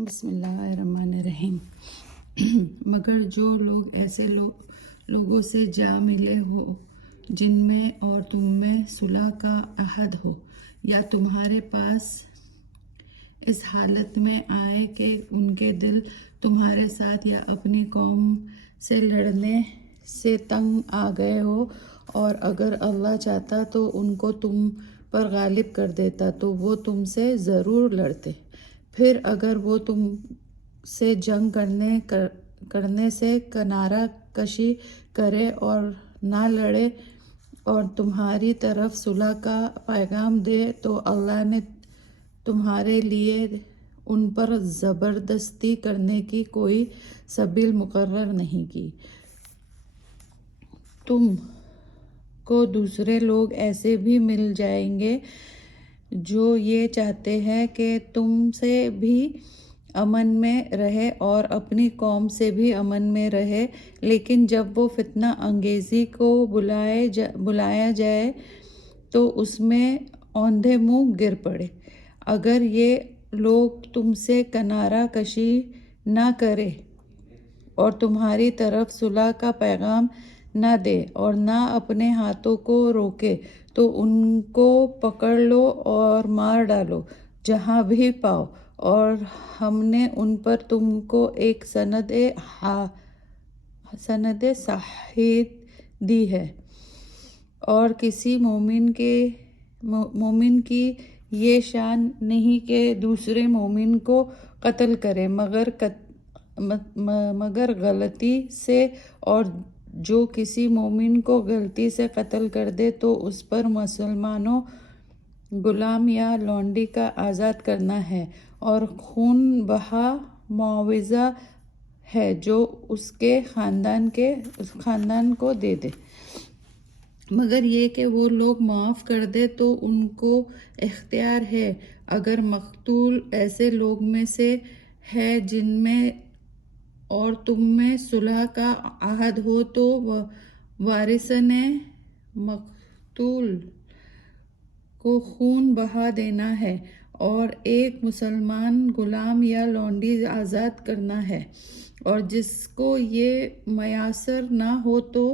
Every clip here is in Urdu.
بسم اللہ الرحمن الرحیم۔ مگر جو لوگ ایسے لوگوں سے جا ملے ہو جن میں اور تم میں صلح کا عہد ہو، یا تمہارے پاس اس حالت میں آئے کہ ان کے دل تمہارے ساتھ یا اپنی قوم سے لڑنے سے تنگ آ گئے ہو، اور اگر اللہ چاہتا تو ان کو تم پر غالب کر دیتا تو وہ تم سے ضرور لڑتے۔ پھر اگر وہ تم سے جنگ کرنے سے کنارہ کشی کرے اور نہ لڑے اور تمہاری طرف صلح کا پیغام دے تو اللہ نے تمہارے لیے ان پر زبردستی کرنے کی کوئی سبیل مقرر نہیں کی۔ تم کو دوسرے لوگ ایسے بھی مل جائیں گے جو یہ چاہتے ہیں کہ تم سے بھی امن میں رہے اور اپنی قوم سے بھی امن میں رہے، لیکن جب وہ فتنہ انگیزی کو بلایا جائے تو اس میں اوندھے منہ گر پڑے۔ اگر یہ لوگ تم سے کنارہ کشی نہ کریں اور تمہاری طرف صلح کا پیغام نہ دے اور نہ اپنے ہاتھوں کو روکے تو ان کو پکڑ لو اور مار ڈالو جہاں بھی پاؤ، اور ہم نے ان پر تم کو ایک سند صحیح دی ہے۔ اور کسی مومن کی یہ شان نہیں کہ دوسرے مومن کو قتل کرے مگر غلطی سے، اور جو کسی مومن کو غلطی سے قتل کر دے تو اس پر مسلمانوں غلام یا لونڈی کا آزاد کرنا ہے، اور خون بہا معاوضہ ہے جو اس کے خاندان کو دے دے۔ مگر یہ کہ وہ لوگ معاف کر دے تو ان کو اختیار ہے۔ اگر مقتول ایسے لوگ میں سے ہے جن میں اور تم میں صلح کا عہد ہو تو وارثین مقتول کو خون بہا دینا ہے اور ایک مسلمان غلام یا لونڈی آزاد کرنا ہے، اور جس کو یہ میسر نہ ہو تو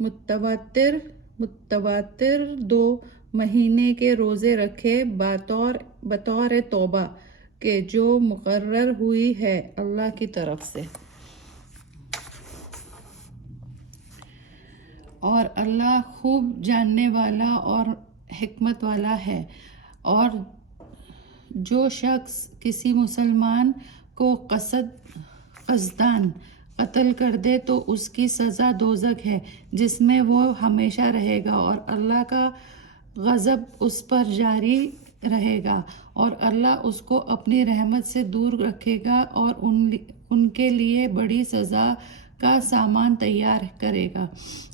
متواتر 2 مہینے کے روزے رکھے بطور توبہ کے جو مقرر ہوئی ہے اللہ کی طرف سے۔ اور اللہ خوب جاننے والا اور حکمت والا ہے۔ اور جو شخص کسی مسلمان کو قصداً قتل کر دے تو اس کی سزا دوزخ ہے جس میں وہ ہمیشہ رہے گا، اور اللہ کا غضب اس پر جاری رہے گا، اور اللہ اس کو اپنی رحمت سے دور رکھے گا اور ان کے لیے بڑی سزا کا سامان تیار کرے گا۔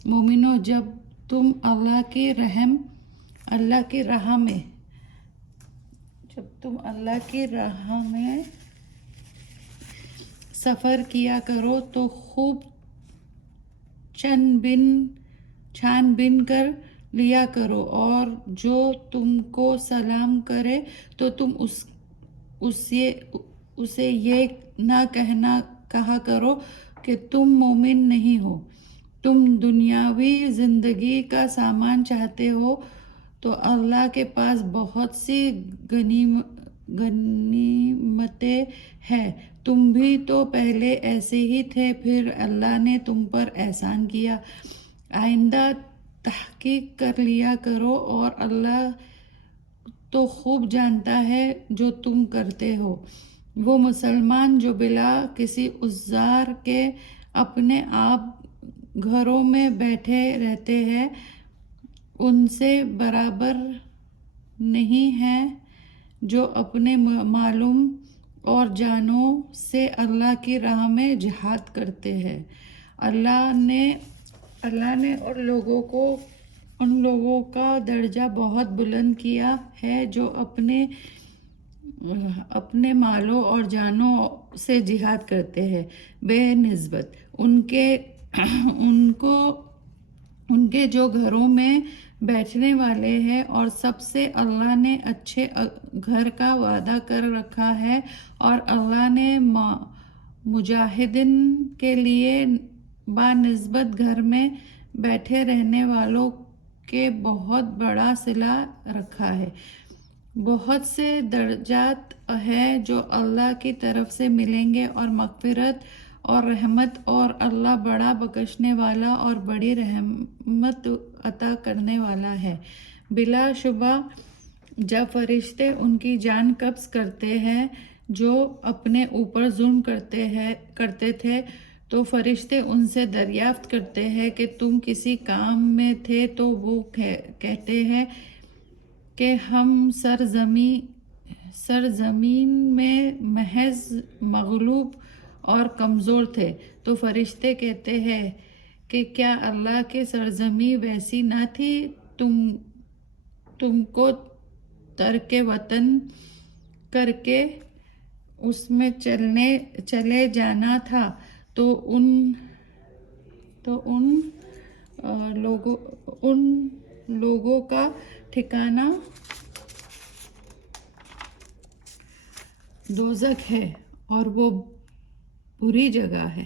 مومنو، جب تم اللہ کی راہ میں سفر کیا کرو تو خوب چھان بین کر لیا کرو، اور جو تم کو سلام کرے تو تم اسے یہ نہ کہا کرو کہ تم مومن نہیں ہو۔ تم دنیاوی زندگی کا سامان چاہتے ہو تو اللہ کے پاس بہت سی غنیمتیں ہیں۔ تم بھی تو پہلے ایسے ہی تھے، پھر اللہ نے تم پر احسان کیا۔ آئندہ تحقیق کر لیا کرو، اور اللہ تو خوب جانتا ہے جو تم کرتے ہو۔ وہ مسلمان جو بلا کسی عذر کے اپنے آپ گھروں میں بیٹھے رہتے ہیں، ان سے برابر نہیں ہیں جو اپنے مالوں اور جانوں سے اللہ کی راہ میں جہاد کرتے ہیں۔ اللہ نے ان لوگوں کا درجہ بہت بلند کیا ہے جو اپنے مالوں اور جانوں سے جہاد کرتے ہیں، بہ نسبت ان کو ان کے جو گھروں میں بیٹھنے والے ہیں، اور سب سے اللہ نے اچھے گھر کا وعدہ کر رکھا ہے، اور اللہ نے مجاہدین کے لیے بنسبت گھر میں بیٹھے رہنے والوں کے بہت بڑا صلہ رکھا ہے۔ بہت سے درجات ہیں جو اللہ کی طرف سے ملیں گے، اور مغفرت اور رحمت، اور اللہ بڑا بخشنے والا اور بڑی رحمت عطا کرنے والا ہے۔ بلا شبہ جب فرشتے ان کی جان قبض کرتے ہیں جو اپنے اوپر ظلم کرتے تھے، تو فرشتے ان سے دریافت کرتے ہیں کہ تم کسی کام میں تھے، تو وہ کہتے ہیں کہ ہم سرزمین میں محض مغلوب اور کمزور تھے۔ تو فرشتے کہتے ہیں کہ کیا اللہ کی سرزمین ویسی نہ تھی، تم کو ترک وطن کر کے اس میں چلے جانا تھا، تو ان لوگوں کا ٹھکانہ دوزخ ہے، اور وہ بری جگہ ہے۔